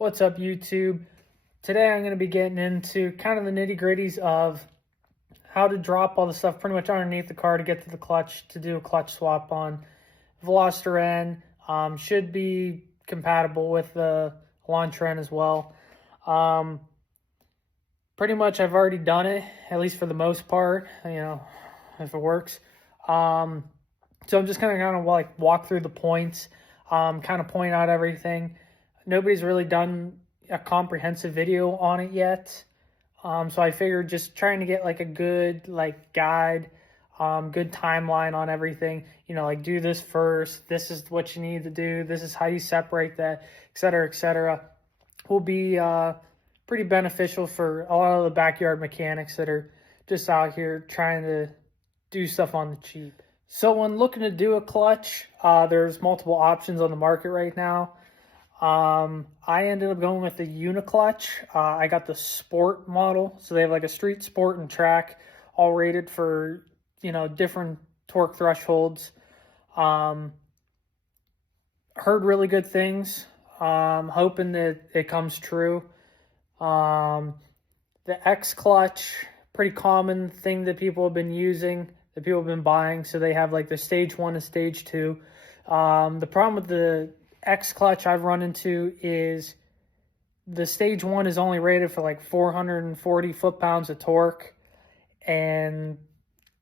What's up, YouTube? Today I'm going to be getting into kind of the nitty-gritties of how to drop all the stuff pretty much underneath the car to get to the clutch to do a clutch swap on. Veloster N should be compatible with the Elantra N as well. Pretty much I've already done it, at least for the most part, if it works. So I'm just kind of like walk through the points, kind of point out everything. Nobody's really done a comprehensive video on it yet. So I figured just trying to get like a good guide, good timeline on everything, like do this first, this is what you need to do, this is how you separate that, etc., will be pretty beneficial for a lot of the backyard mechanics that are just out here trying to do stuff on the cheap. So when looking to do a clutch, there's multiple options on the market right now. I ended up going with the Uniclutch. I got the sport model. So they have like a street, sport, and track, all rated for, different torque thresholds. Heard really good things. Hoping that it comes true. The X clutch, pretty common thing that people have been using, that people have been buying. So they have like the stage 1 and stage 2. The problem with the X clutch I've run into is the stage 1 is only rated for like 440 foot-pounds of torque, and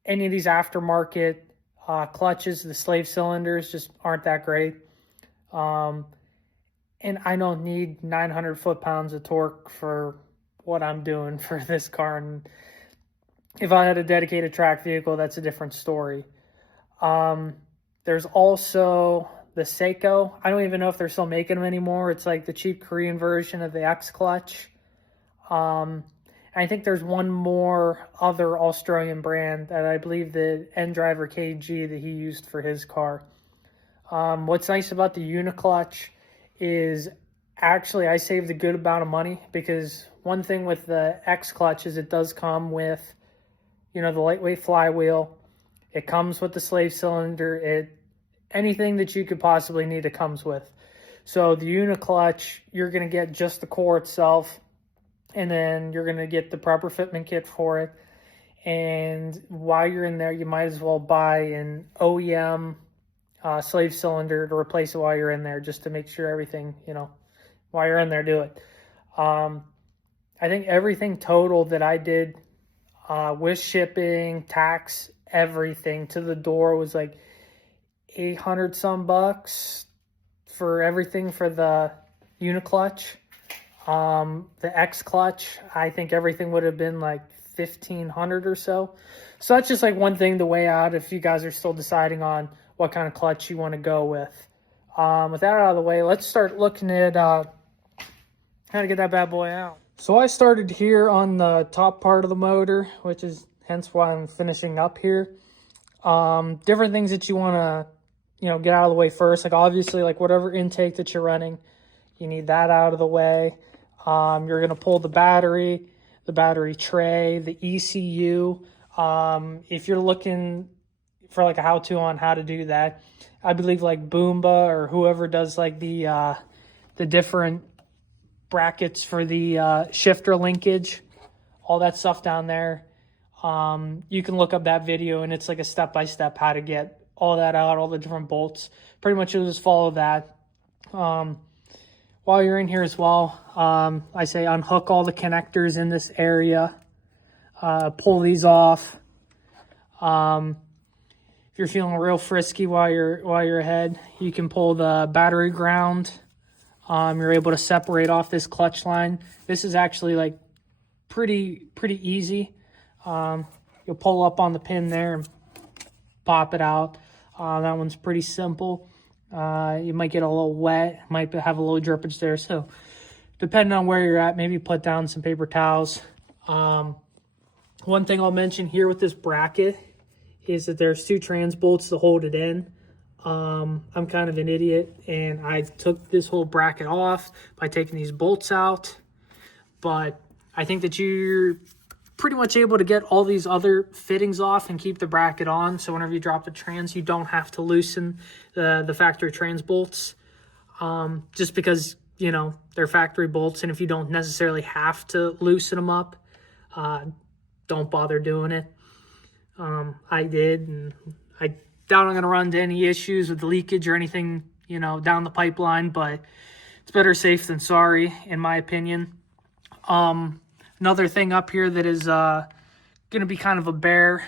any of these aftermarket clutches, the slave cylinders just aren't that great. And I don't need 900 foot-pounds of torque for what I'm doing for this car. And if I had a dedicated track vehicle, that's a different story. There's also the Seiko. I don't even know if they're still making them anymore. It's like the cheap Korean version of the X clutch. I think there's one more other Australian brand that I believe the N driver KG that he used for his car. What's nice about the Uniclutch is actually I saved a good amount of money, because one thing with the X clutch is it does come with, the lightweight flywheel. It comes with the slave cylinder. Anything that you could possibly need, it comes with. So the Uniclutch, you're going to get just the core itself, and then you're going to get the proper fitment kit for it. And while you're in there, you might as well buy an OEM slave cylinder to replace it while you're in there, just to make sure everything, while you're in there, do it. I think everything total that I did with shipping, tax, everything to the door was like 800 some bucks for everything for the Uniclutch. The X clutch, I think everything would have been like 1,500 or so. So that's just like one thing to weigh out if you guys are still deciding on what kind of clutch you want to go with. With that out of the way, let's start looking at how to get that bad boy out. So I started here on the top part of the motor, which is hence why I'm finishing up here. Different things that you want to get out of the way first. Like obviously, like whatever intake that you're running, you need that out of the way. You're going to pull the battery tray, the ECU. If you're looking for like a how-to on how to do that, I believe like Boomba or whoever does like the different brackets for the shifter linkage, all that stuff down there. You can look up that video, and it's like a step-by-step how to get all that out, all the different bolts. Pretty much you'll just follow that. While you're in here as well, I say unhook all the connectors in this area. Pull these off. If you're feeling real frisky while you're ahead, you can pull the battery ground. You're able to separate off this clutch line. This is actually like pretty easy. You'll pull up on the pin there and pop it out. That one's pretty simple. You might get a little wet, might have a little drippage there. So depending on where you're at, maybe put down some paper towels. One thing I'll mention here with this bracket is that there's 2 trans bolts to hold it in. I'm kind of an idiot, and I took this whole bracket off by taking these bolts out. But I think that you're pretty much able to get all these other fittings off and keep the bracket on. So whenever you drop the trans, you don't have to loosen the factory trans bolts. Just because you know, they're factory bolts, and if you don't necessarily have to loosen them up, don't bother doing it. I did, and I doubt I'm going to run into any issues with leakage or anything, you know, down the pipeline, but it's better safe than sorry, in my opinion. Another thing up here that is going to be kind of a bear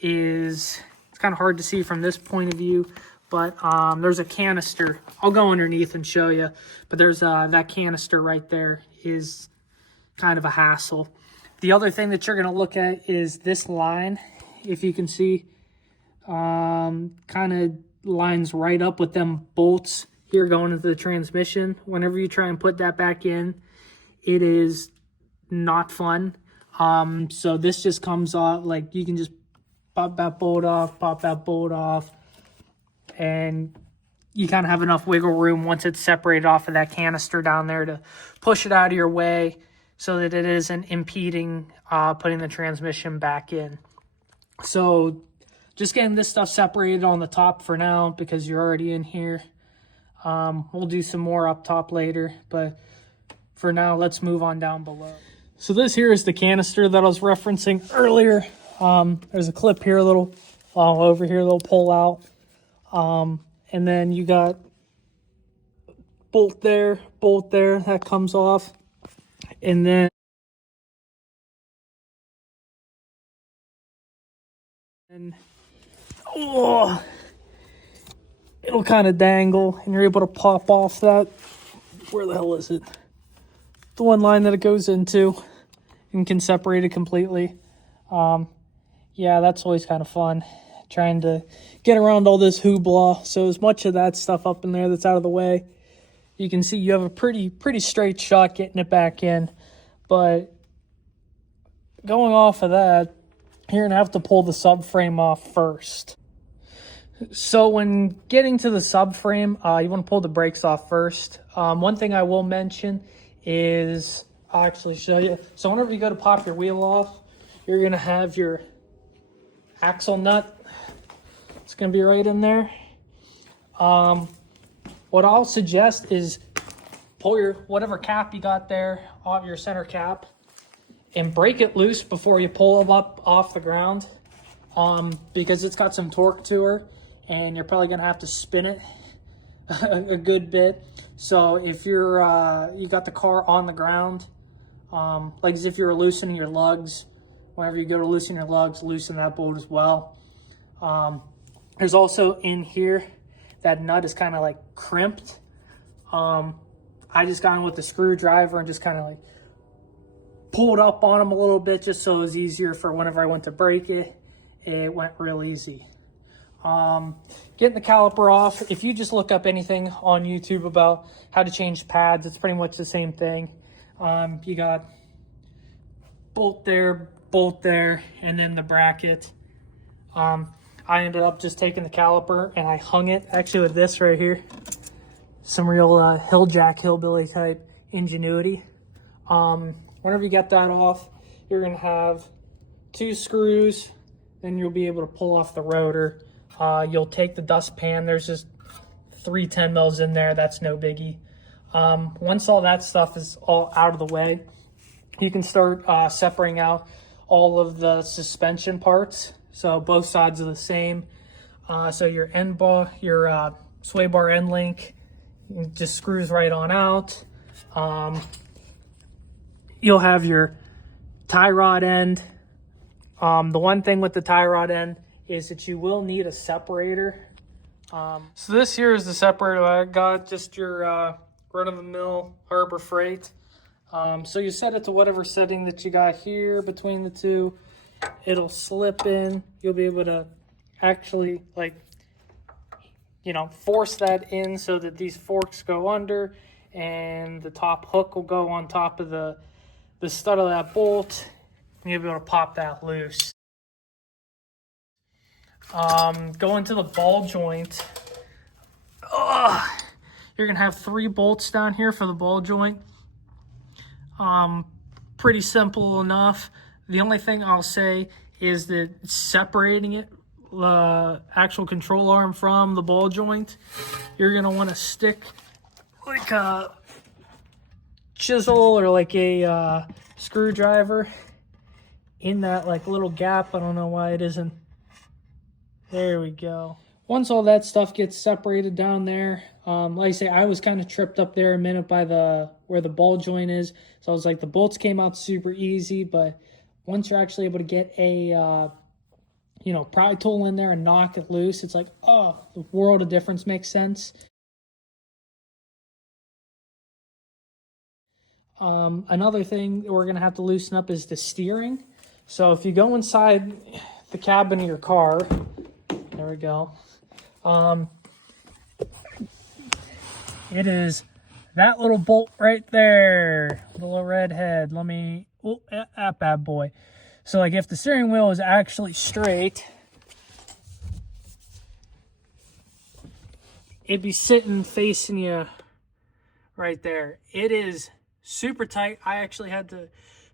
is, it's kind of hard to see from this point of view, but there's a canister. I'll go underneath and show you, but there's that canister right there is kind of a hassle. The other thing that you're going to look at is this line. If you can see, kind of lines right up with them bolts here going into the transmission. Whenever you try and put that back in, it is not fun. So this just comes off, like you can just pop that bolt off, and you kind of have enough wiggle room once it's separated off of that canister down there to push it out of your way so that it isn't impeding putting the transmission back in. So just getting this stuff separated on the top for now because you're already in here. We'll do some more up top later, but for now, let's move on down below. So this here is the canister that I was referencing earlier. There's a clip here, a little over here, a little pull out. And then you got bolt there, that comes off. And then it'll kind of dangle, and you're able to pop off that. Where the hell is it? The one line that it goes into, and can separate it completely. Yeah, that's always kind of fun, trying to get around all this hoopla. So as much of that stuff up in there that's out of the way, you can see you have a pretty straight shot getting it back in. But going off of that, you're going to have to pull the subframe off first. So when getting to the subframe, you want to pull the brakes off first. One thing I will mention is, I'll actually show you. So whenever you go to pop your wheel off, you're going to have your axle nut. It's going to be right in there. What I'll suggest is pull your whatever cap you got there off your center cap and break it loose before you pull it up off the ground, because it's got some torque to her, and you're probably going to have to spin it a good bit. So if you're you got the car on the ground, like as if you were loosening your lugs, whenever you go to loosen your lugs, loosen that bolt as well. There's also in here, that nut is kind of like crimped. I just got in with the screwdriver and just kind of like pulled up on them a little bit just so it was easier for whenever I went to break it. It went real easy. Getting the caliper off, if you just look up anything on YouTube about how to change pads, it's pretty much the same thing. You got bolt there, and then the bracket. I ended up just taking the caliper and I hung it actually with this right here. Some real hillbilly type ingenuity. Whenever you get that off, you're going to have 2 screws. Then you'll be able to pull off the rotor. You'll take the dustpan. There's just 3 10 mils in there. That's no biggie. Once all that stuff is all out of the way, you can start separating out all of the suspension parts. So both sides are the same. So your end bar, your sway bar end link, just screws right on out. You'll have your tie rod end. The one thing with the tie rod end is that you will need a separator. So this here is the separator I got, just your run-of-the-mill Harbor Freight. So you set it to whatever setting that you got here between the two. It'll slip in. You'll be able to actually, like, you know, force that in so that these forks go under and the top hook will go on top of the stud of that bolt, and you'll be able to pop that loose. Going to the ball joint, you're gonna have 3 bolts down here for the ball joint. Pretty simple enough. The only thing I'll say is that separating it, the actual control arm from the ball joint, you're gonna want to stick like chisel or like a screwdriver in that like little gap. I don't know why it isn't. There we go. Once all that stuff gets separated down there, like I say, I was kind of tripped up there a minute by where the ball joint is. So I was like, the bolts came out super easy, but once you're actually able to get a pry tool in there and knock it loose, it's like, oh, the world of difference makes sense. Another thing we're gonna have to loosen up is the steering. So if you go inside the cabin of your car, there we go. It is that little bolt right there, the little red head. That bad boy. So like if the steering wheel is actually straight, it'd be sitting facing you right there. It is super tight. I actually had to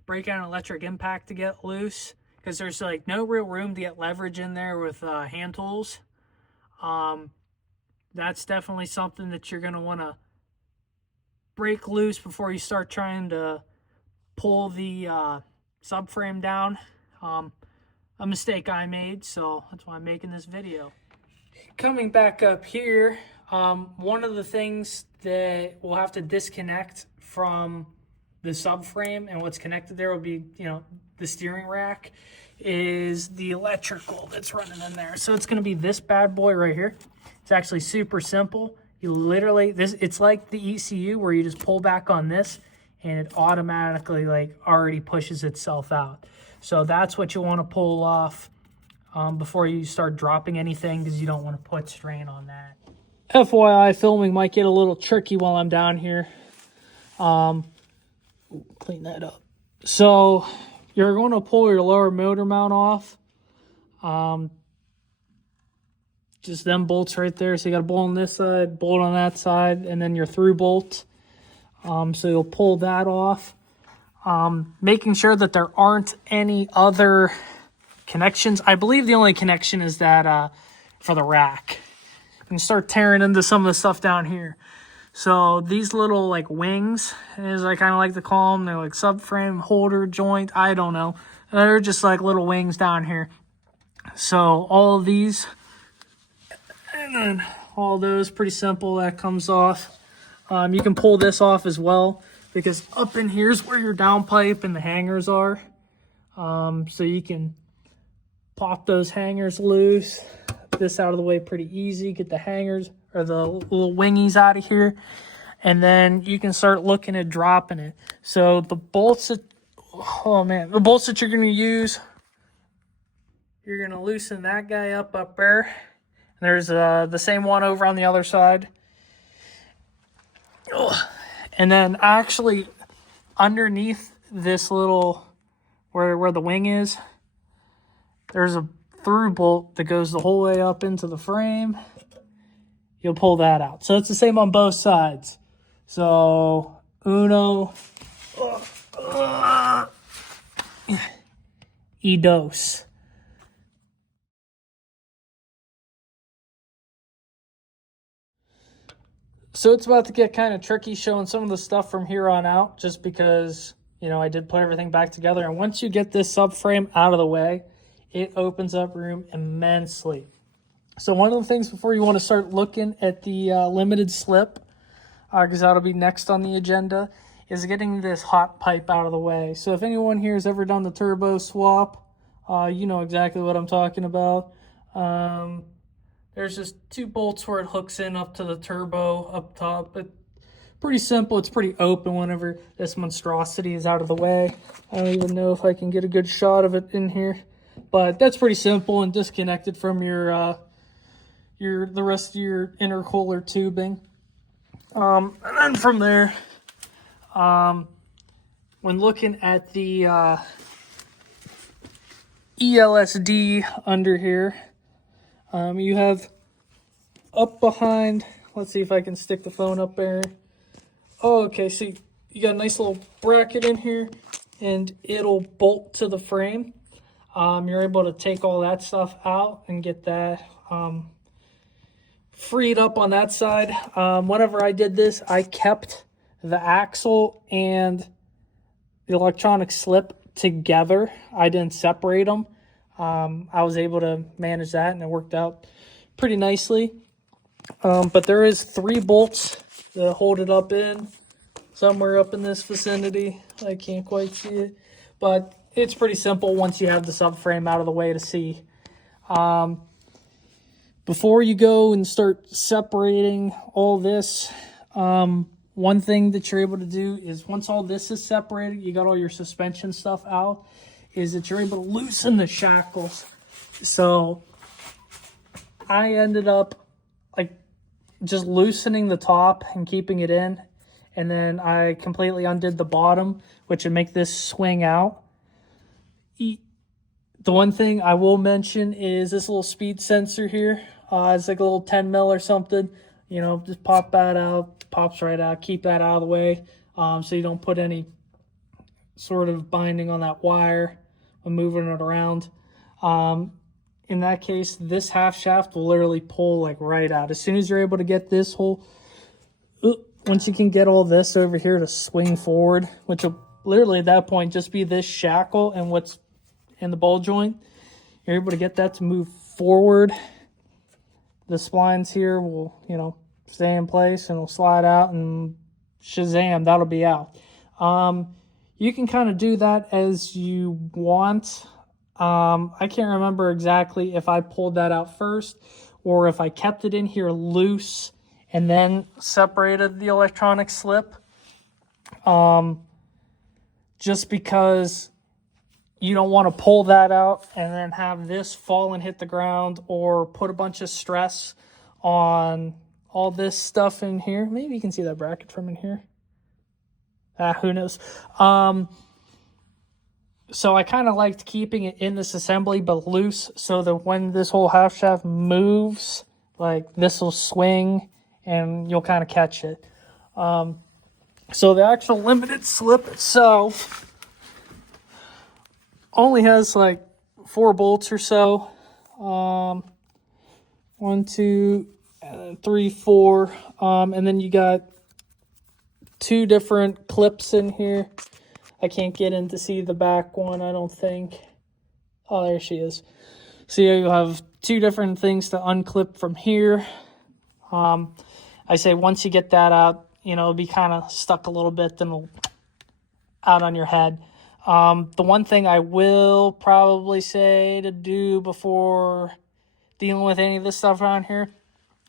break out an electric impact to get loose because there's like no real room to get leverage in there with hand tools. That's definitely something that you're going to want to break loose before you start trying to pull the subframe down. A mistake I made, so that's why I'm making this video. Coming back up here, one of the things that we'll have to disconnect from the subframe and what's connected there will be, the steering rack, is the electrical that's running in there. So it's going to be this bad boy right here. It's actually super simple. You literally, it's like the ECU where you just pull back on this and it automatically like already pushes itself out. So that's what you want to pull off before you start dropping anything, because you don't want to put strain on that. FYI, filming might get a little tricky while I'm down here. Clean that up. So you're going to pull your lower motor mount off. Just them bolts right there. So you got a bolt on this side, bolt on that side, and then your through bolt. So you'll pull that off. Making sure that there aren't any other connections. I believe the only connection is that for the rack. You can start tearing into some of the stuff down here. So these little like wings, as I kind of like to call them, they're like subframe holder joint. I don't know. They're just like little wings down here. So all of these, and then all those, pretty simple. That comes off. You can pull this off as well, because up in here's where your downpipe and the hangers are. So you can pop those hangers loose. This out of the way pretty easy. Get the hangers or the little wingies out of here. And then you can start looking at dropping it. So the bolts that, the bolts that you're going to use, you're going to loosen that guy up there. There's the same one over on the other side. And then actually underneath this little, where the wing is, there's a through bolt that goes the whole way up into the frame. You'll pull that out. So it's the same on both sides. So y dos. So it's about to get kind of tricky showing some of the stuff from here on out, just because, I did put everything back together. And once you get this subframe out of the way, it opens up room immensely. So one of the things before you want to start looking at the limited slip, because that'll be next on the agenda, is getting this hot pipe out of the way. So if anyone here has ever done the turbo swap, you know exactly what I'm talking about. There's just two bolts where it hooks in up to the turbo up top. But pretty simple. It's pretty open whenever this monstrosity is out of the way. I don't even know if I can get a good shot of it in here. But that's pretty simple and disconnected from the rest of your intercooler tubing. And then from there, when looking at the E-LSD under here, you have up behind, let's see if I can stick the phone up there. Oh, okay, so you got a nice little bracket in here, and it'll bolt to the frame. You're able to take all that stuff out and get that freed up on that side. Whenever I did this, I kept the axle and the electronic slip together. I didn't separate them. I was able to manage that, and it worked out pretty nicely. But there is 3 bolts that hold it up in somewhere up in this vicinity. I can't quite see it, but it's pretty simple once you have the subframe out of the way to see. Before you go and start separating all this, one thing that you're able to do is once all this is separated, you got all your suspension stuff out, is that you're able to loosen the shackles. So I ended up like just loosening the top and keeping it in, and then I completely undid the bottom, which would make this swing out. The one thing I will mention is this little speed sensor here. It's like a little 10 mil or something. You know, just pop that out, pops right out. Keep that out of the way, so you don't put any sort of binding on that wire when moving it around. In that case, this half shaft will literally pull like right out. As soon as you're able to get this whole, once you can get all this over here to swing forward, which will literally at that point just be this shackle and what's in the ball joint, you're able to get that to move forward. The splines here will, you know, stay in place and will slide out, and shazam, that'll be out. You can kind of do that as you want. I can't remember exactly if I pulled that out first or if I kept it in here loose and then separated the electronic slip. Just because you don't want to pull that out and then have this fall and hit the ground or put a bunch of stress on all this stuff in here. Maybe you can see that bracket from in here. Who knows? So I kind of liked keeping it in this assembly but loose so that when this whole half shaft moves, like this will swing and you'll kind of catch it. So the actual limited slip itself only has like 4 bolts or so. 1, 2, 3, 4. And then you got 2 different clips in here. I can't get in to see the back one, I don't think. Oh, there she is. So yeah, you'll have 2 different things to unclip from here. I say once you get that out, you know, it'll be kind of stuck a little bit, then it'll out on your head. The one thing I will probably say to do before dealing with any of this stuff around here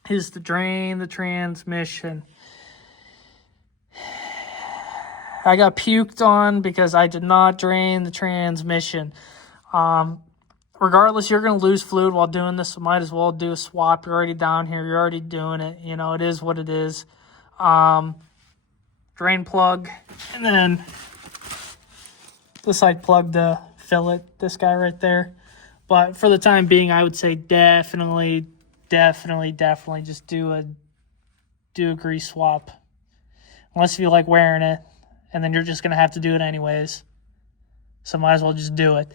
is to drain the transmission. I got puked on because I did not drain the transmission. Regardless, you're going to lose fluid while doing this, so might as well do a swap. You're already down here. You're already doing it. You know, it is what it is. Drain plug, and then the side plug to fill it, this guy right there. But for the time being, I would say definitely just do a grease swap. Unless you like wearing it, and then you're just going to have to do it anyways. So might as well just do it.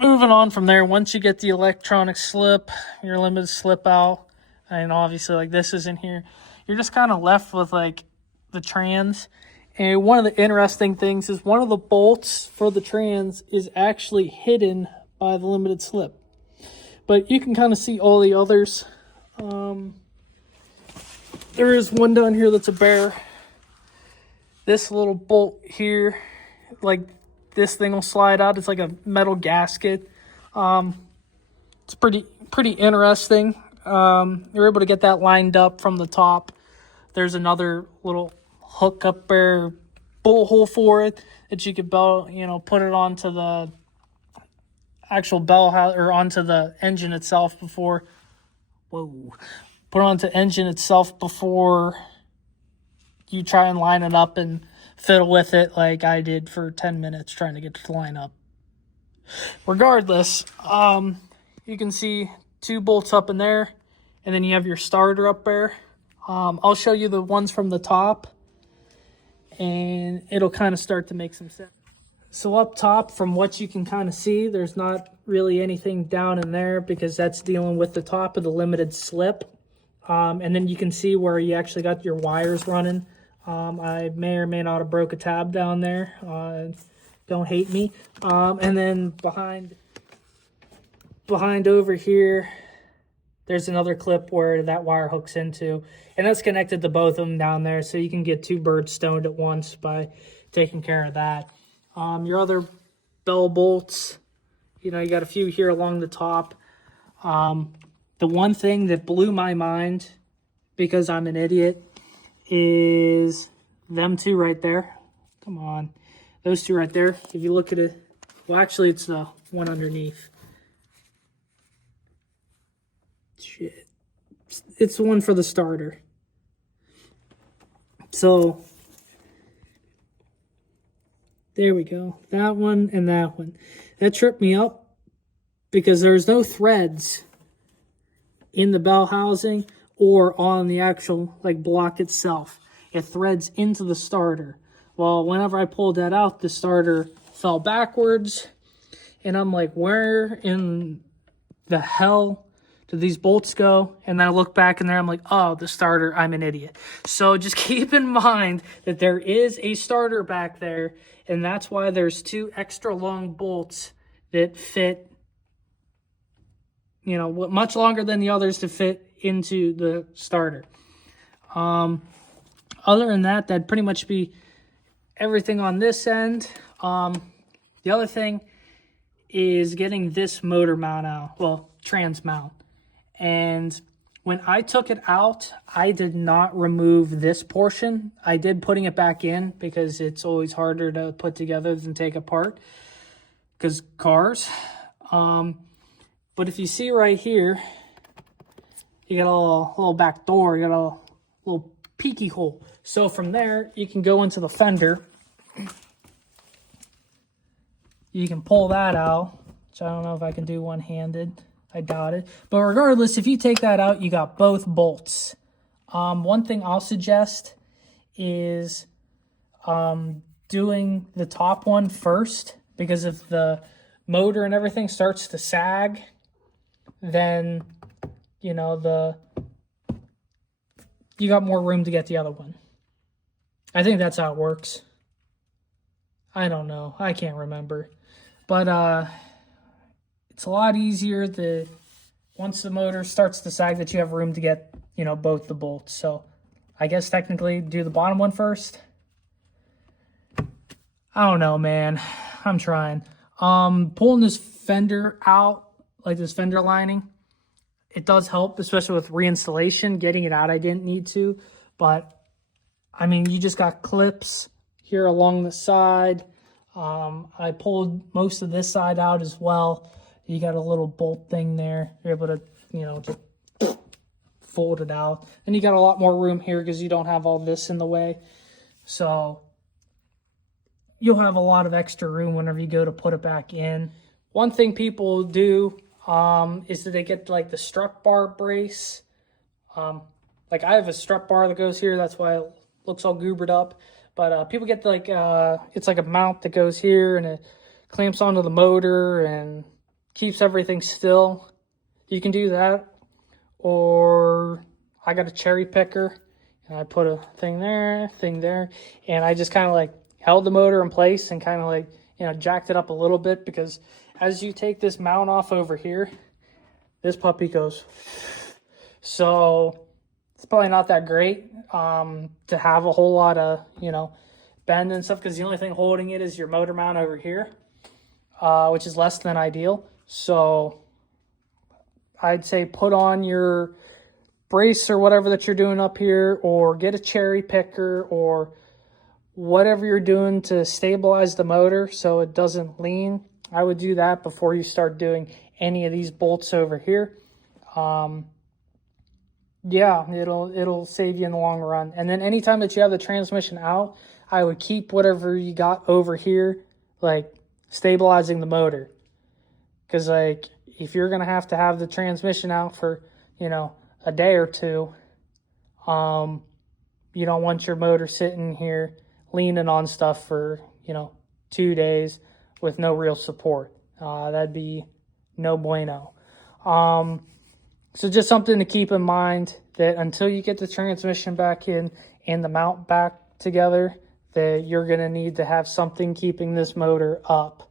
Moving on from there, once you get the electronic slip, your limited slip out, and obviously like this is in here, you're just kind of left with like the trans. And one of the interesting things is one of the bolts for the trans is actually hidden by the limited slip. But you can kind of see all the others. There is one down here that's a bare. This little bolt here, like this thing will slide out. It's like a metal gasket. It's pretty interesting. You're able to get that lined up from the top. There's another little hook up there, bolt hole for it that you could put it onto the actual bell house or onto the engine itself before. Put it onto engine itself before you try and line it up and fiddle with it like I did for 10 minutes trying to get it to line up. Regardless, you can see 2 bolts up in there, and then you have your starter up there. I'll show you the ones from the top, and it'll kind of start to make some sense. So up top, from what you can kind of see, there's not really anything down in there because that's dealing with the top of the limited slip. And then you can see where you actually got your wires running. I may or may not have broke a tab down there. Don't hate me. And then behind over here, there's another clip where that wire hooks into, and that's connected to both of them down there, so you can get two birds stoned at once by taking care of that. Your other bell bolts, you know, you got a few here along the top. The one thing that blew my mind, because I'm an idiot, is them two right there. Come on. Those two right there. If you look at it, well, actually, it's the one underneath. Shit. It's the one for the starter. So, there we go. That one and that one. That tripped me up because there's no threads in the bell housing or on the actual block itself. It threads into the starter. Well, whenever I pulled that out, the starter fell backwards, and I'm like, where in the hell did these bolts go? And then I look back in there, I'm like, oh, the starter, I'm an idiot. So just keep in mind that there is a starter back there, and that's why there's two extra long bolts that fit, you know, much longer than the others to fit into the starter. Other than that, that'd pretty much be everything on this end. The other thing is getting this motor mount out, well, trans mount. And when I took it out, I did not remove this portion. I did putting it back in because it's always harder to put together than take apart, because cars. But if you see right here, you got a little back door, you got a little peeky hole. So from there, you can go into the fender. You can pull that out, which I don't know if I can do one-handed. I doubt it. But regardless, if you take that out, you got both bolts. One thing I'll suggest is doing the top one first, because if the motor and everything starts to sag, then, you know, you got more room to get the other one. I think that's how it works. I don't know. I can't remember. But it's a lot easier once the motor starts to sag that you have room to get, you know, both the bolts. So I guess technically do the bottom one first. I don't know, man. I'm trying. Pulling this fender out, like this fender lining, it does help, especially with reinstallation. Getting it out, I didn't need to. But, I mean, you just got clips here along the side. I pulled most of this side out as well. You got a little bolt thing there. You're able to, you know, just fold it out. And you got a lot more room here because you don't have all this in the way. So you'll have a lot of extra room whenever you go to put it back in. One thing people do is that they get like the strut bar brace. Like I have a strut bar that goes here. That's why it looks all goobered up. But people get like, it's like a mount that goes here and it clamps onto the motor and keeps everything still. You can do that. Or I got a cherry picker and I put a thing there, and I just kind of like held the motor in place and kind of like, you know, jacked it up a little bit, because as you take this mount off over here, this puppy goes. So it's probably not that great to have a whole lot of, you know, bend and stuff, because the only thing holding it is your motor mount over here, which is less than ideal. So I'd say put on your brace or whatever that you're doing up here, or get a cherry picker or whatever you're doing to stabilize the motor so it doesn't lean. I would do that before you start doing any of these bolts over here. Yeah, it'll save you in the long run. And then anytime that you have the transmission out, I would keep whatever you got over here, like stabilizing the motor. Because like if you're gonna have to have the transmission out for, you know, a day or two, you don't want your motor sitting here leaning on stuff for, you know, 2 days with no real support. That'd be no bueno. So just something to keep in mind, that until you get the transmission back in and the mount back together, that you're going to need to have something keeping this motor up,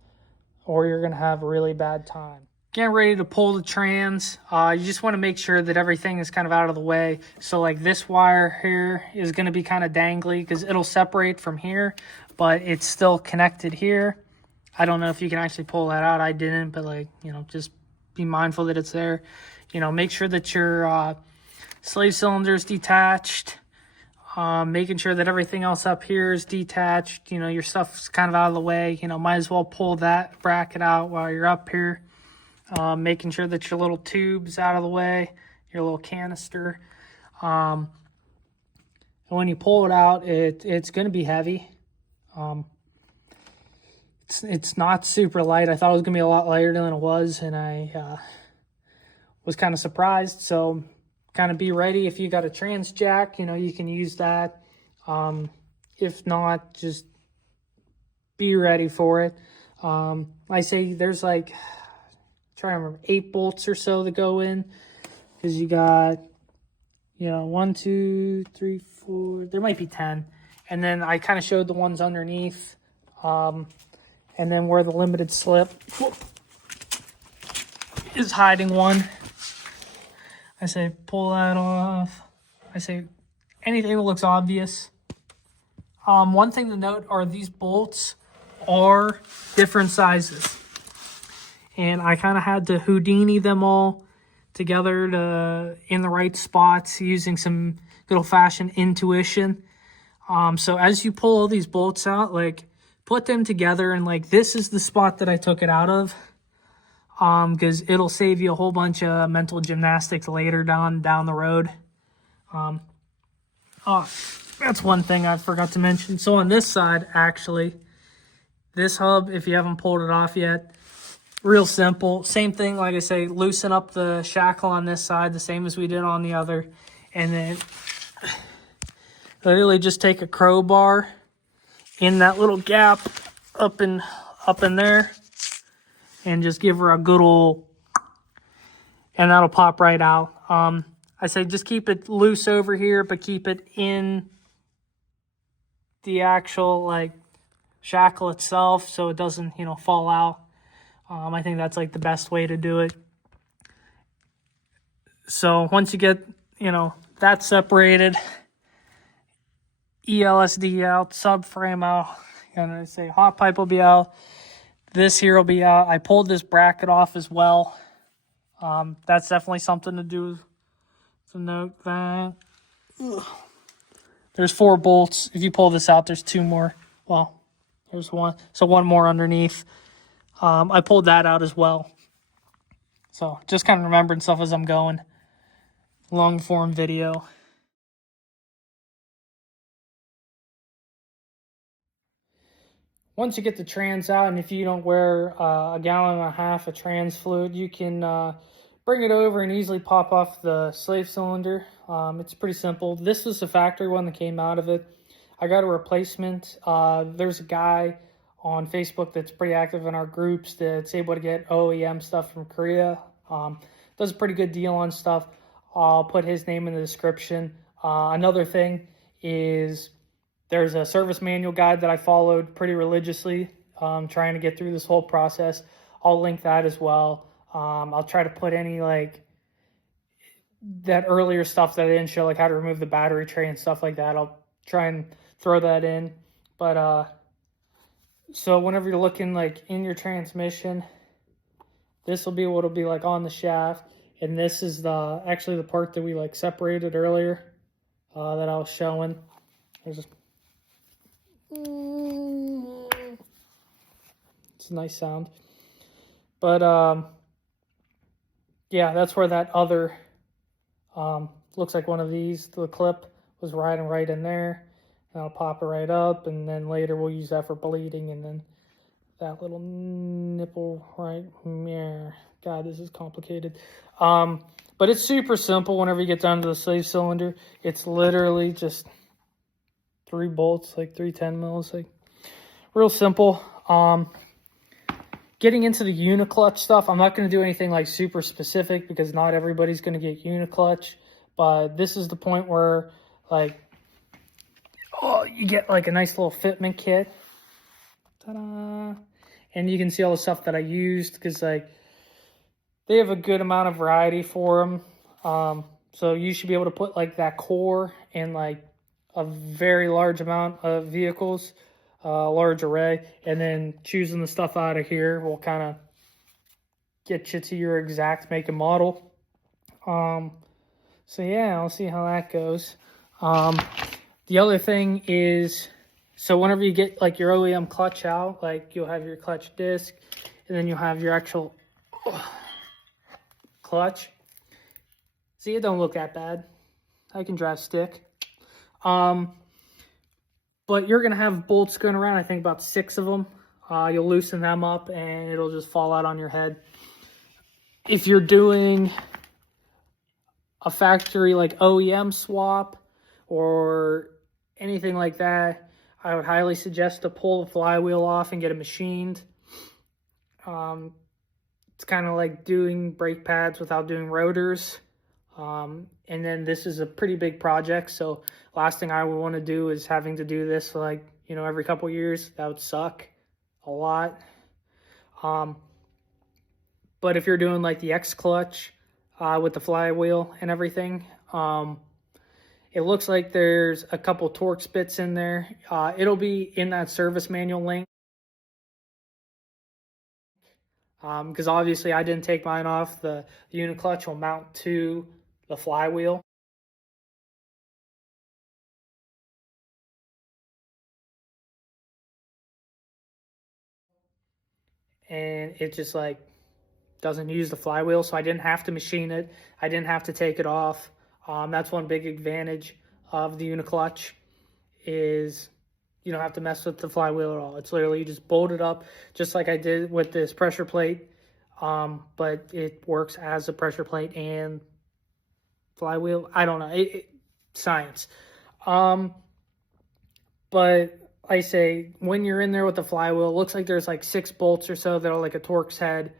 or you're going to have a really bad time. Getting ready to pull the trans, you just want to make sure that everything is kind of out of the way. So like this wire here is going to be kind of dangly because it'll separate from here, but it's still connected here. I don't know if you can actually pull that out. I didn't, but like, you know, just be mindful that it's there. You know, make sure that your slave cylinder is detached. Making sure that everything else up here is detached. You know, your stuff's kind of out of the way. You know, might as well pull that bracket out while you're up here. Making sure that your little tube's out of the way, your little canister. And when you pull it out, it's going to be heavy. It's not super light. I thought it was going to be a lot lighter than it was, and I was kind of surprised. So kind of be ready. If you got a trans jack, you know, you can use that. If not, just be ready for it. I say there's like, try to remember, 8 bolts or so that go in, because you got, you know, 1, 2, 3, 4, there might be 10. And then I kind of showed the ones underneath, and then where the limited slip is hiding one. I say pull that off. I say anything that looks obvious. One thing to note are these bolts are different sizes. And I kind of had to Houdini them all together to in the right spots using some good old-fashioned intuition. So as you pull all these bolts out, like put them together, and like this is the spot that I took it out of. Because it'll save you a whole bunch of mental gymnastics later down the road. Oh, that's one thing I forgot to mention. So on this side, actually, this hub, if you haven't pulled it off yet, real simple. Same thing, like I say, loosen up the shackle on this side, the same as we did on the other. And then literally just take a crowbar in that little gap up in there, and just give her a good old, and that'll pop right out. I say just keep it loose over here, but keep it in the actual like shackle itself so it doesn't, you know, fall out. I think that's like the best way to do it. So once you get, you know, that separated, E-LSD out, subframe out, and I say hot pipe will be out. This here will be out. I pulled this bracket off as well. That's definitely something to do. To note that. Ugh. There's 4 bolts. If you pull this out, there's 2 more. Well, there's 1. So 1 more underneath. I pulled that out as well. So just kind of remembering stuff as I'm going. Long form video. Once you get the trans out, and if you don't wear a gallon and a half of trans fluid, you can bring it over and easily pop off the slave cylinder. It's pretty simple. This was the factory one that came out of it. I got a replacement. There's a guy on Facebook that's pretty active in our groups that's able to get OEM stuff from Korea. Does a pretty good deal on stuff. I'll put his name in the description. Another thing is there's a service manual guide that I followed pretty religiously, trying to get through this whole process. I'll link that as well. I'll try to put any like that earlier stuff that I didn't show, like how to remove the battery tray and stuff like that. I'll try and throw that in. But so whenever you're looking like in your transmission, this will be what it'll be like on the shaft, and this is actually the part that we like separated earlier that I was showing. There's just, it's a nice sound. But yeah, that's where that other looks like one of these, the clip was riding right in there, and I'll pop it right up, and then later we'll use that for bleeding, and then that little nipple right there. God, this is complicated. But it's super simple whenever you get down to the slave cylinder. It's literally just 3 bolts, like 3 10 mils, like real simple. getting into the uniclutch stuff, I'm not going to do anything like super specific because not everybody's going to get uniclutch. But this is the point where, like, oh, you get like a nice little fitment kit. Ta-da! And you can see all the stuff that I used because, like, they have a good amount of variety for them. So you should be able to put like that core in like a very large amount of vehicles, large array, and then choosing the stuff out of here will kind of get you to your exact make and model. So yeah, I'll see how that goes. The other thing is, so whenever you get like your OEM clutch out, like you'll have your clutch disc, and then you'll have your actual clutch. See, it don't look that bad. I can drive stick. But you're going to have bolts going around, I think about 6 of them. You'll loosen them up and it'll just fall out on your head. If you're doing a factory like OEM swap or anything like that, I would highly suggest to pull the flywheel off and get it machined. It's kind of like doing brake pads without doing rotors. And then this is a pretty big project, so last thing I would want to do is having to do this like, you know, every couple years. That would suck a lot. But if you're doing like the X clutch with the flywheel and everything, it looks like there's a couple Torx bits in there. It'll be in that service manual link. Because obviously I didn't take mine off. The uniclutch will mount to the flywheel. And it just like doesn't use the flywheel, so I didn't have to machine it. I didn't have to take it off. That's one big advantage of the uniclutch is you don't have to mess with the flywheel at all. It's literally you just bolt it up just like I did with this pressure plate. But it works as a pressure plate and flywheel. I don't know. Science. But I say when you're in there with the flywheel, it looks like there's like 6 bolts or so that are like a Torx head.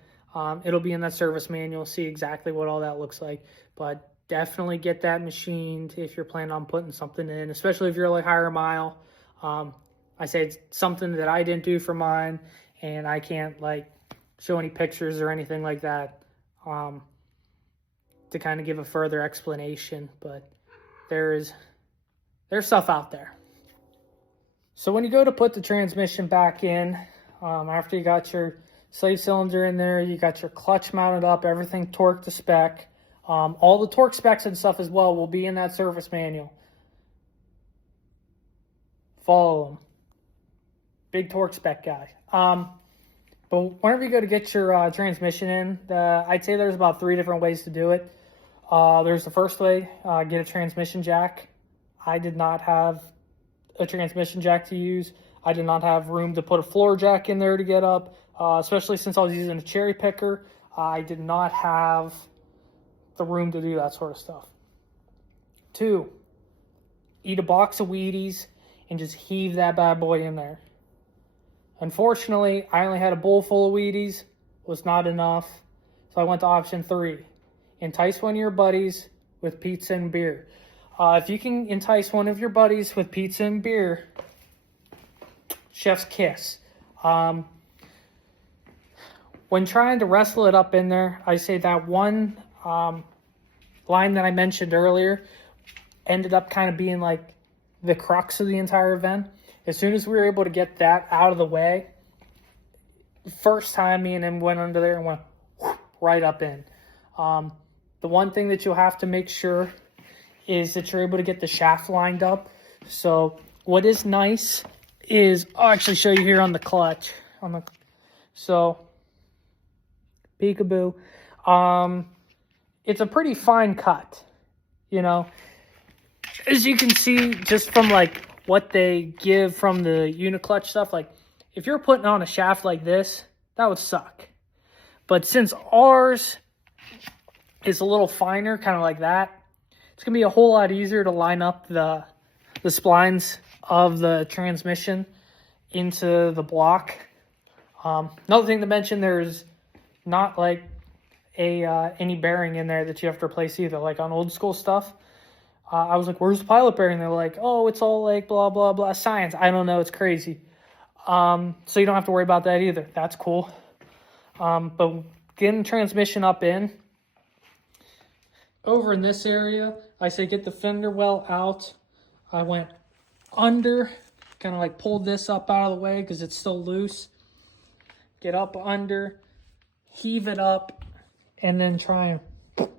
It'll be in that service manual. See exactly what all that looks like. But definitely get that machined if you're planning on putting something in, especially if you're like higher mile. I say it's something that I didn't do for mine, and I can't like show any pictures or anything like that to kind of give a further explanation, but there's stuff out there. So when you go to put the transmission back in, after you got your slave cylinder in there, you got your clutch mounted up, everything torqued to spec. All the torque specs and stuff as well will be in that service manual. Follow them. Big torque spec guy. But whenever you go to get your transmission in, I'd say there's about 3 different ways to do it. There's the first way, get a transmission jack. I did not have a transmission jack to use. I did not have room to put a floor jack in there to get up, especially since I was using a cherry picker. I did not have the room to do that sort of stuff. 2, eat a box of Wheaties and just heave that bad boy in there. Unfortunately, I only had a bowl full of Wheaties. Was not enough. So I went to option 3. Entice one of your buddies with pizza and beer. If you can entice one of your buddies with pizza and beer, chef's kiss. When trying to wrestle it up in there, I say that one line that I mentioned earlier ended up kind of being like the crux of the entire event. As soon as we were able to get that out of the way, first time me and him went under there and went right up in. The one thing that you'll have to make sure is that you're able to get the shaft lined up. So what is nice is, I'll actually show you here on the clutch. So, peekaboo. It's a pretty fine cut, you know. As you can see, just from like what they give from the uniclutch stuff, like if you're putting on a shaft like this, that would suck. But since ours is a little finer, kind of like that, it's gonna be a whole lot easier to line up the splines of the transmission into the block. Another thing to mention, there's not like any bearing in there that you have to replace either. Like on old school stuff, I was like, where's the pilot bearing? They're like, oh, it's all like blah, blah, blah, science. I don't know. It's crazy. So you don't have to worry about that either. That's cool. But getting transmission up in. Over in this area, I say get the fender well out. I went under, kind of like pulled this up out of the way because it's still loose. Get up under, heave it up, and then try and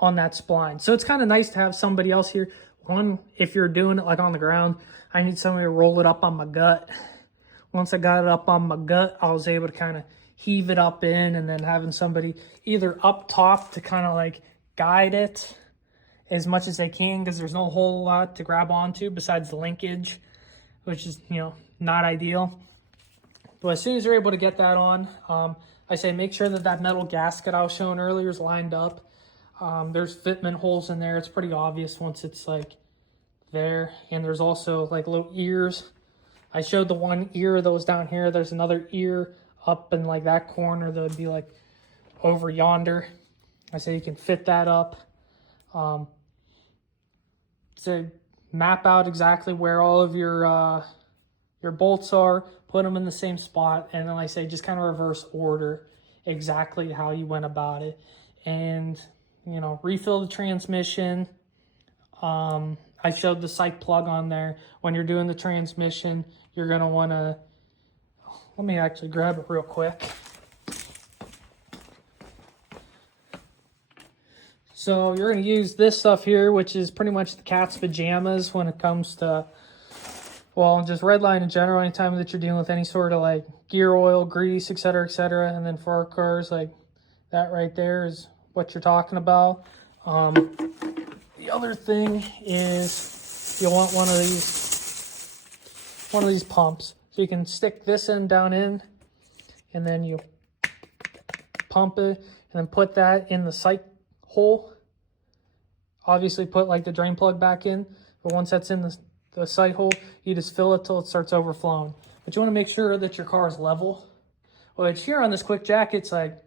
on that spline. So it's kind of nice to have somebody else here. One, if you're doing it like on the ground, I need somebody to roll it up on my gut. Once I got it up on my gut, I was able to kind of heave it up in, and then having somebody either up top to kind of like guide it as much as they can, because there's no whole lot to grab onto besides the linkage, which is, you know, not ideal. But as soon as you're able to get that on, I say make sure that that metal gasket I was showing earlier is lined up. There's fitment holes in there. It's pretty obvious once it's like there. And there's also like little ears. I showed the one ear that was down here. There's another ear up in like that corner that would be like over yonder. I say you can fit that up. So map out exactly where all of your bolts are, put them in the same spot, and then I say just kind of reverse order exactly how you went about it. And, you know, refill the transmission. I showed the psych plug on there. When you're doing the transmission, you're going to want to, let me actually grab it real quick. So you're going to use this stuff here, which is pretty much the cat's pajamas when it comes to, well, just Redline in general. Anytime that you're dealing with any sort of like gear oil, grease, etc., etc. And then for our cars, like that right there is what you're talking about. The other thing is you want one of these pumps. So you can stick this end down in, and then you pump it, and then put that in the sight hole. Obviously put like the drain plug back in, but once that's in the sight hole, you just fill it till it starts overflowing. But you want to make sure that your car is level, which here on this quick jack, it's like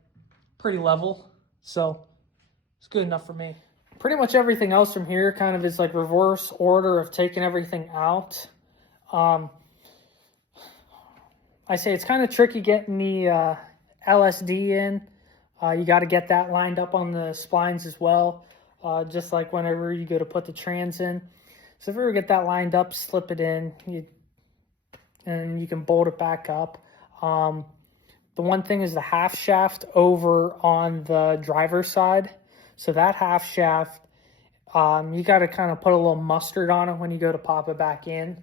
pretty level, so it's good enough for me. Pretty much everything else from here kind of is like reverse order of taking everything out. I say it's kind of tricky getting the LSD in. You got to get that lined up on the splines as well, just like whenever you go to put the trans in. So if you ever get that lined up, slip it in, and you can bolt it back up. The one thing is the half shaft over on the driver's side. So that half shaft, you got to kind of put a little mustard on it when you go to pop it back in.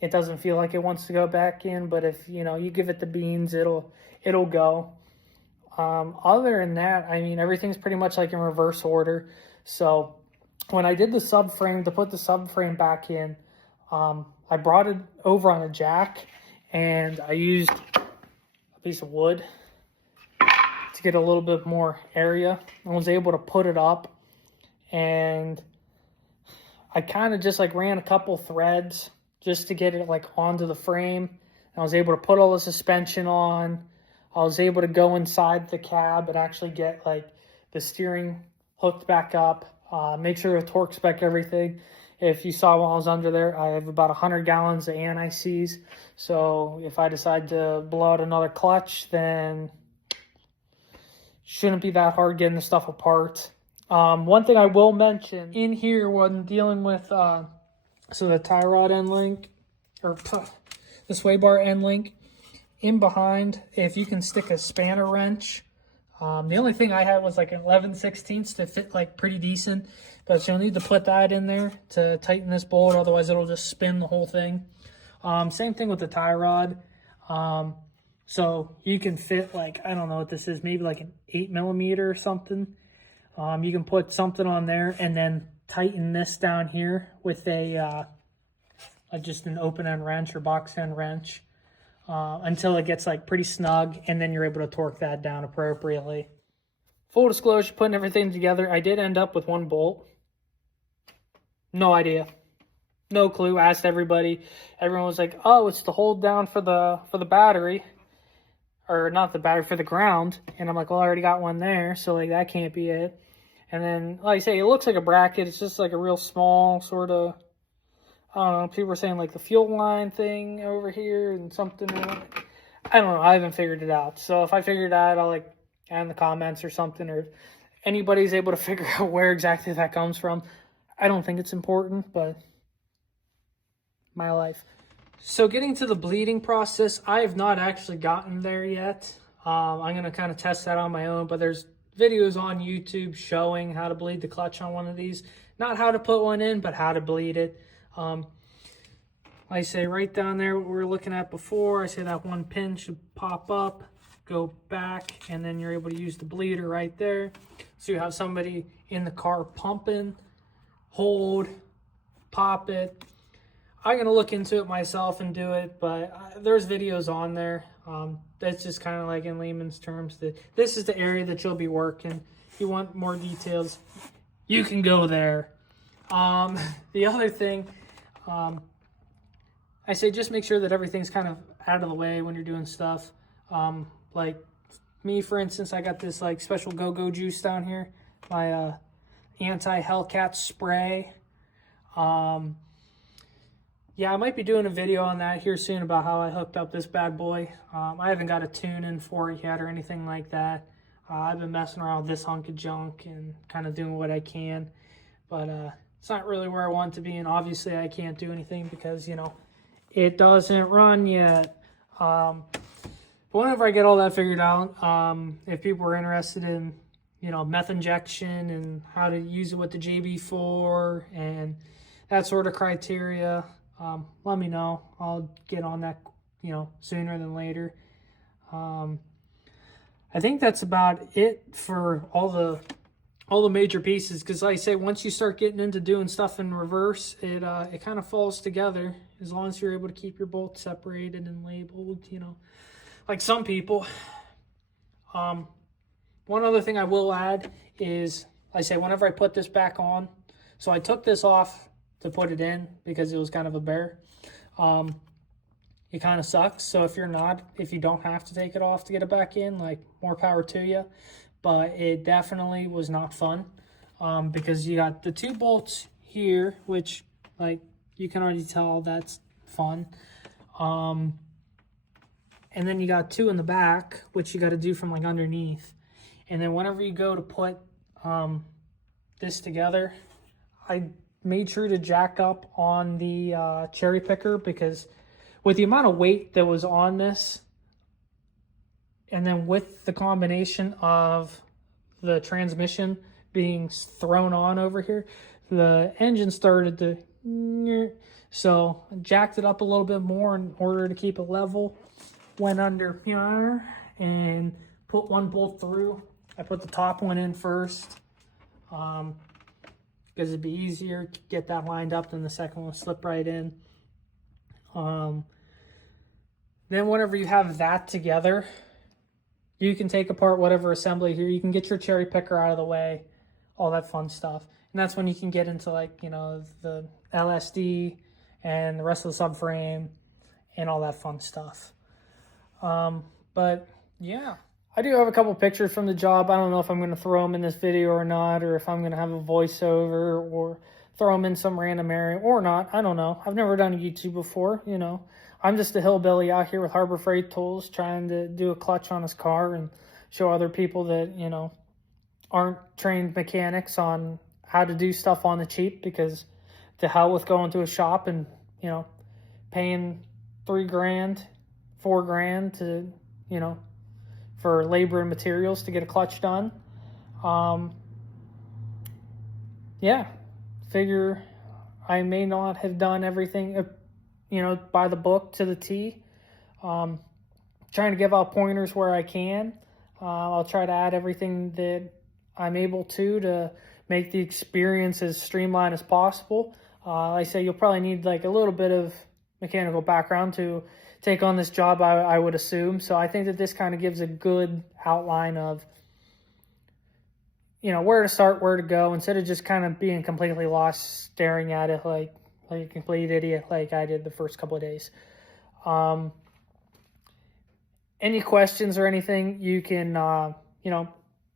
It doesn't feel like it wants to go back in, but if you give it the beans, it'll go. Other than that, I mean, everything's pretty much like in reverse order. So when I did the subframe, to put the subframe back in, I brought it over on a jack, and I used a piece of wood to get a little bit more area. I was able to put it up, and I kind of just like ran a couple threads just to get it like onto the frame. I was able to put all the suspension on. I was able to go inside the cab and actually get like the steering hooked back up, make sure the torque spec everything. If you saw while I was under there, I have about 100 gallons of anti-seize. So if I decide to blow out another clutch, then shouldn't be that hard getting the stuff apart. One thing I will mention in here when dealing with so the tie rod end link, or the sway bar end link, in behind, if you can stick a spanner wrench. The only thing I had was like an 11/16 to fit like pretty decent, but you'll need to put that in there to tighten this bolt, otherwise it'll just spin the whole thing. Same thing with the tie rod. So you can fit like, I don't know what this is, maybe like an 8mm or something. You can put something on there and then tighten this down here with a just an open end wrench or box end wrench. Until it gets like pretty snug, and then you're able to torque that down appropriately. Full disclosure, putting everything together, I did end up with one bolt. No idea. No clue. Asked everybody. Everyone was like, oh, it's the hold down for the battery. or not the battery, for the ground. And I'm like, well, I already got one there, so like that can't be it. And then, like I say, it looks like a bracket. It's just like a real small sort of, I don't know, people were saying like the fuel line thing over here and something. I don't know. I haven't figured it out. So if I figure it out, I'll like add in the comments or something, or if anybody's able to figure out where exactly that comes from. I don't think it's important, but my life. So getting to the bleeding process, I have not actually gotten there yet. I'm going to kind of test that on my own, but there's videos on YouTube showing how to bleed the clutch on one of these. Not how to put one in, but how to bleed it. Like I say, right down there, what we were looking at before, I say that one pin should pop up, go back, and then you're able to use the bleeder right there. So you have somebody in the car pumping, hold, pop it. I'm going to look into it myself and do it, but there's videos on there. That's just kind of like in layman's terms that this is the area that you'll be working. If you want more details, you can go there. The other thing, I say just make sure that everything's kind of out of the way when you're doing stuff. Like me, for instance, I got this like special go-go juice down here, my anti-Hellcat spray. Yeah, I might be doing a video on that here soon about how I hooked up this bad boy. I haven't got a tune in for it yet or anything like that. I've been messing around with this hunk of junk and kind of doing what I can. But it's not really where I want to be, and obviously I can't do anything because, you know, it doesn't run yet. But whenever I get all that figured out, if people are interested in, you know, meth injection and how to use it with the JB4 and that sort of criteria, let me know. I'll get on that, you know, sooner than later. I think that's about it for all the major pieces, because like I say, once you start getting into doing stuff in reverse, it kind of falls together as long as you're able to keep your bolts separated and labeled, you know, like some people. One other thing I will add is, like I say, whenever I put this back on, so I took this off to put it in because it was kind of a bear. It kind of sucks. So if you don't have to take it off to get it back in, like, more power to you. But it definitely was not fun, because you got the 2 bolts here, which, like, you can already tell that's fun. And then you got 2 in the back, which you got to do from like underneath. And then whenever you go to put this together, I made sure to jack up on the cherry picker, because with the amount of weight that was on this, and then with the combination of the transmission being thrown on over here, the engine started to, so I jacked it up a little bit more in order to keep it level. Went under here and put 1 bolt through. I put the top one in first, because it'd be easier to get that lined up than the second one slip right in. Then whenever you have that together, you can take apart whatever assembly here. You can get your cherry picker out of the way, all that fun stuff. And that's when you can get into, like, you know, the LSD and the rest of the subframe and all that fun stuff. But yeah, I do have a couple pictures from the job. I don't know if I'm going to throw them in this video or not, or if I'm going to have a voiceover or throw them in some random area or not. I don't know. I've never done YouTube before, you know. I'm just a hillbilly out here with Harbor Freight tools trying to do a clutch on his car and show other people that, you know, aren't trained mechanics on how to do stuff on the cheap, because to hell with going to a shop and, you know, paying $3,000, $4,000 to, you know, for labor and materials to get a clutch done. Yeah, figure I may not have done everything, you know, by the book to the T. Trying to give out pointers where I can. I'll try to add everything that I'm able to make the experience as streamlined as possible. Like I say, you'll probably need like a little bit of mechanical background to take on this job, I would assume. So I think that this kind of gives a good outline of, you know, where to start, where to go, instead of just kind of being completely lost staring at it like a complete idiot like I did the first couple of days. any questions or anything, you can,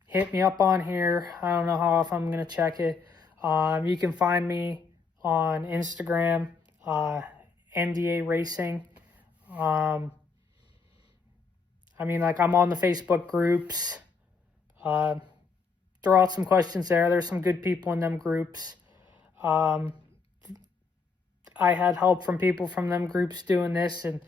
hit me up on here. I don't know how often I'm going to check it. You can find me on Instagram, NDA Racing. I'm on the Facebook groups. Throw out some questions there. There's some good people in them groups. I had help from people from them groups doing this and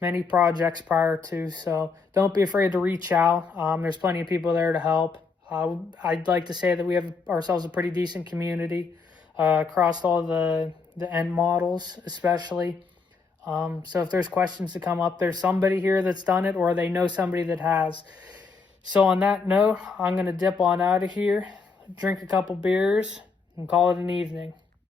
many projects prior to, so don't be afraid to reach out. There's plenty of people there to help. I'd like to say that we have ourselves a pretty decent community across all the N models especially. So if there's questions to come up, there's somebody here that's done it or they know somebody that has. So on that note, I'm going to dip on out of here, drink a couple beers, and call it an evening.